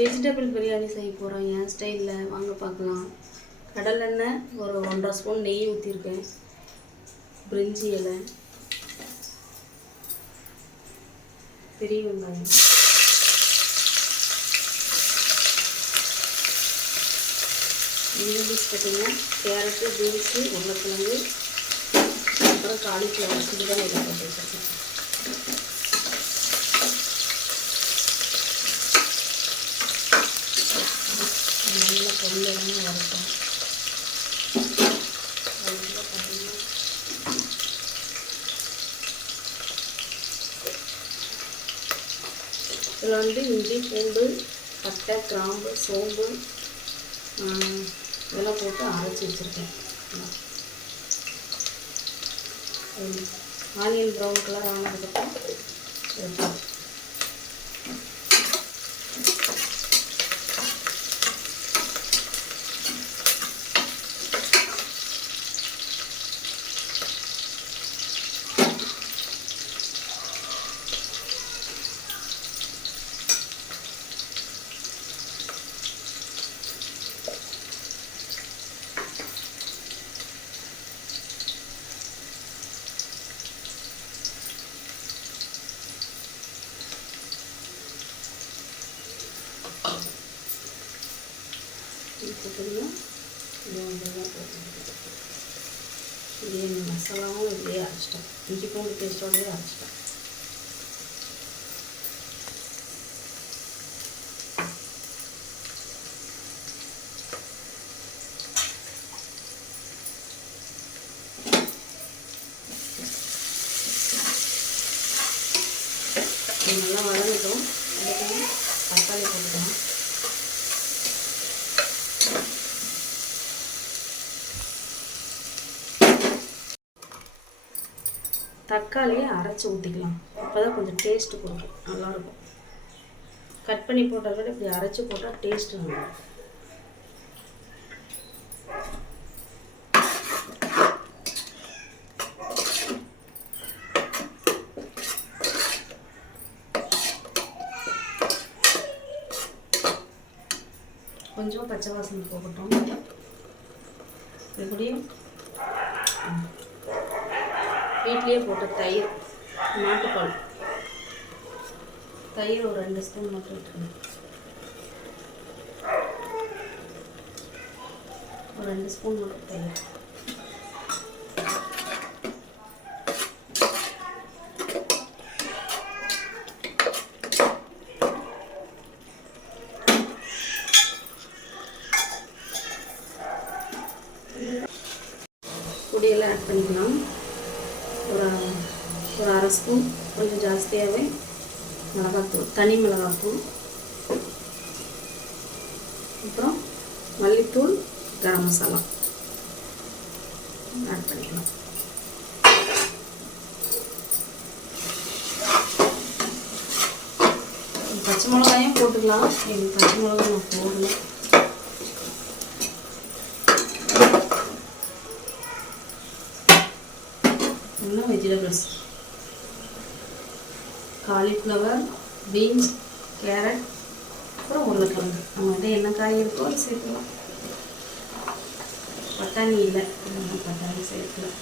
Vegetable biryani செய்ய போகிறோம் என் ஸ்டைலில், வாங்க பார்க்கலாம். கடலெண்ணெய், ஒரு 1.5 ஸ்பூன் நெய் ஊற்றிருக்கேன். பிரிஞ்சி இலை, பெரிய வெங்காயம், இன்க்ரீடியன்ஸ் பார்த்திங்கன்னா கேரட்டு, பீன்ஸு, உருளைக்கிழங்கு, அப்புறம் காலிஃப்ளவர் இதுதான் இதை போட்டு வச்சுருக்கேன். நல்லா பொருளெல்லாம் வறுப்போம். அதில் பார்த்திங்கன்னா இதில் வந்து இஞ்சி, பூண்டு, பட்டை, கிராம்பு, சோம்பு இதெல்லாம் போட்டு அரைச்சி வச்சுருக்கேன். ஆனியன் ப்ரௌன் கலர் ஆனதுக்கப்புறம் எடுப்போம். பிரியாணி மசாலாவும் இப்படியே அரைச்சிட்டோம். இஞ்சி பூண்டு பேஸ்ட்டோடய அரைச்சிட்டோம். நல்லா வதங்கிட்டோம். அதுக்கு தக்காளி போட்டுக்கலாம். தக்காளியை அரைச்சி ஊற்றிக்கலாம். அப்போ தான் கொஞ்சம் டேஸ்ட்டு கொடுக்கும், நல்லாயிருக்கும். கட் பண்ணி போட்டதை விட இப்படி அரைச்சி போட்டால் டேஸ்ட்டு நல்லாயிருக்கும். கொஞ்சம் பச்சை வாசனை போகட்டும். எப்படியும் வீட்லேயே போட்ட தயிர், நாட்டுப்பால் தயிர் ஒரு 2 ஸ்பூன் மட்டும் விட்டுருங்க. ஒரு 2 ஸ்பூன் மட்டும் தயிர். பொடியெல்லாம் ஆட் பண்ணிக்கலாம். ஒரு 1/2 ஸ்பூன், கொஞ்சம் ஜாஸ்தியாகவே மிளகாத்தூள், தனி மிளகாத்தூள், அப்புறம் மல்லித்தூள், கரம் மசாலா ஆட் பண்ணிக்கலாம். பச்சை மிளகாயும் போட்டுக்கலாம். எனக்கு பச்சை மிளகாய் நான் போடல. இன்னும் வெஜிடபிள்ஸ், காலிஃப்ளவர், பீன்ஸ், கேரட், அப்புறம் உருளைக்கிழங்கு. நம்மகிட்ட என்ன காய் இருக்கோ அது சேர்க்கலாம். பட்டாணி இல்லை, பட்டாணி சேர்க்கலாம்.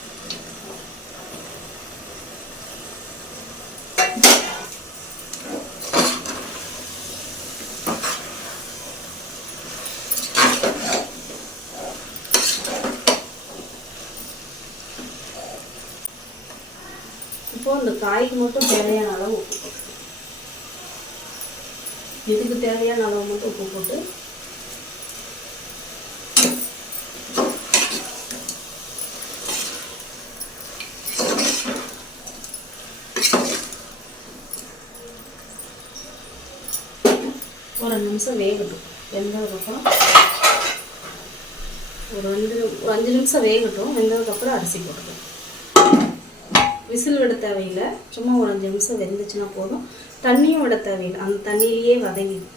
இப்போது இந்த காய்க்கு மட்டும் தேவையான அளவு உப்பு போட்டு, இதுக்கு தேவையான அளவு மட்டும் உப்பு போட்டு ஒரு 2 நிமிஷம் வேகட்டும். வெந்ததுக்கப்புறம் ஒரு 5 நிமிஷம் வேகட்டும். வெந்ததுக்கப்புறம் அரிசி போட்டுக்கலாம். விசில் விட தேவையில்லை, சும்மா ஒரு 5 நிமிஷம் வெந்துச்சுன்னா போதும். தண்ணியும் விட தேவையில்லை, அந்த தண்ணியிலேயே வதங்கிடும்.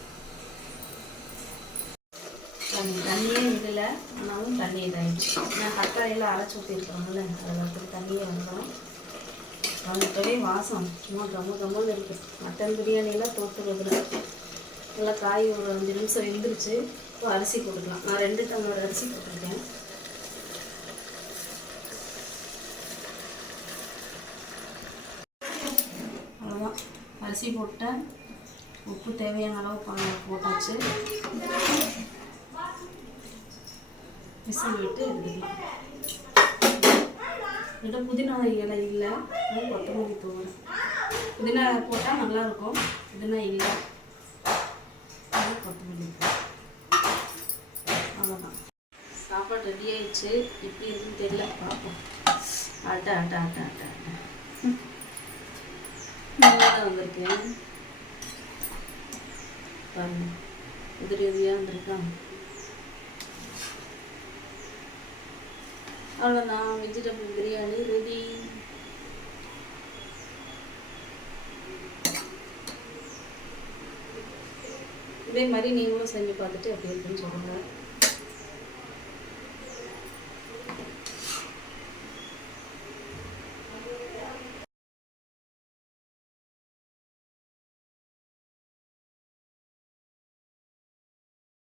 தண்ணியே விடலை, ஆனாலும் தண்ணி இதாகிடுச்சு. நான் தக்காளியெல்லாம் அரைச்சி ஊற்றிருக்கிறோம்ல, அதில் தண்ணியே வந்துடும். வந்துட்டவே வாசம் சும்மா கம்ம கம்மன்னு இருக்குது. மட்டன் பிரியாணியெல்லாம் தோற்றுறதுல நல்லா காய் ஒரு 5 நிமிஷம் வெந்துருச்சு. இப்போ அரிசி போட்டுக்கலாம். நான் 2 டம்ளர் அரிசி போட்டிருக்கேன். அவ்வளோதான், அரிசி போட்டேன். உப்பு தேவையான அளவு போட்டாச்சு. விசில் விட்டு எடுத்துக்கலாம். என்கிட்ட புதினா இலை இல்லை, கொத்தமல்லி தூள். புதினா போட்டால் நல்லாயிருக்கும், புதினா இல்லை, கொத்தமல்லி தூள். அவ்வளோதான், சாப்பாடு ரெடி ஆயிடுச்சு. எப்படி இருக்குன்னு தெரியல, பார்ப்போம். ஆட்ட ஆட்ட ஆட்ட ஆட்ட ஆட்ட நல்லா தான் வந்திருக்கேன் பாருங்க, உதிரி உதிரியாக வந்திருக்கான். அவ்வளோதான், வெஜிடபிள் பிரியாணி ரெடி. இதே மாதிரி நீங்களும் செஞ்சு பார்த்துட்டு எப்படி இருக்குன்னு சொல்லுங்கள்.